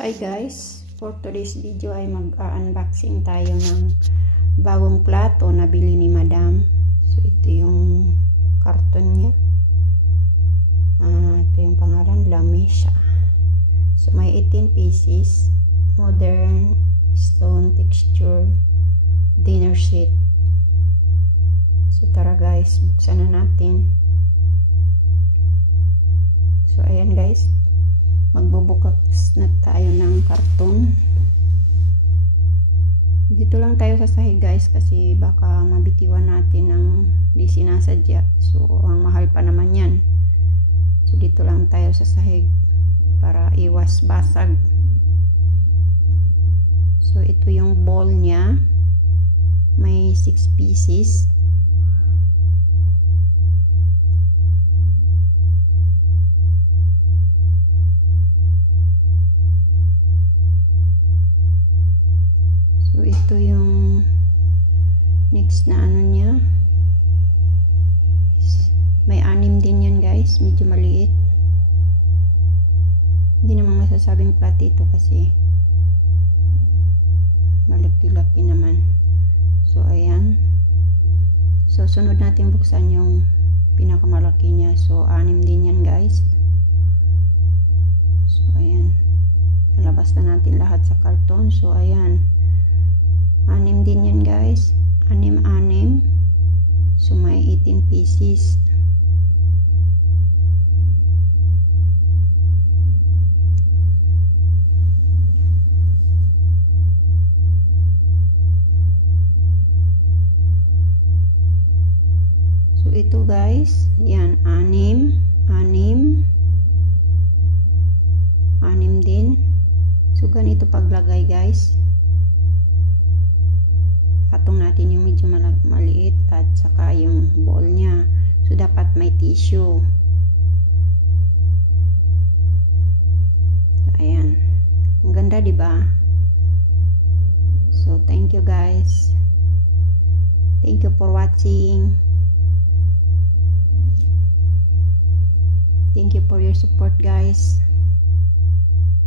Hi guys, for today's video ay mag-unboxing tayo ng bagong plato na bili ni Madam. So ito yung karton niya. Ito yung pangalan, Lamesa. So may 18 pieces, modern stone texture dinner set. So tara guys, buksan na natin. So ayan guys, magbubukas na tayo ng karton. Dito lang tayo sa sahig guys, kasi baka mabitiwan natin ng di sinasadya. So ang mahal pa naman yan. So dito lang tayo sa sahig para iwas basag. So ito yung bowl niya, may 6 pieces. So ito yung next na ano niya, may 6 din yan guys, medyo maliit. Hindi naman masasabing platito kasi malaki-laki naman. So ayan, so sunod natin buksan yung pinakamalaki niya. So 6 din yan guys. So ayan, nalabas na natin lahat sa karton. So ayan, 6 din yan guys, 6. So may 18 pieces. So ito guys, yan 6 din. So ganito paglagay guys. Patong natin yung medyo maliit at saka yung bowl niya. So dapat may tissue. Ayan. Ang ganda, 'di ba? So thank you guys. Thank you for watching. Thank you for your support guys.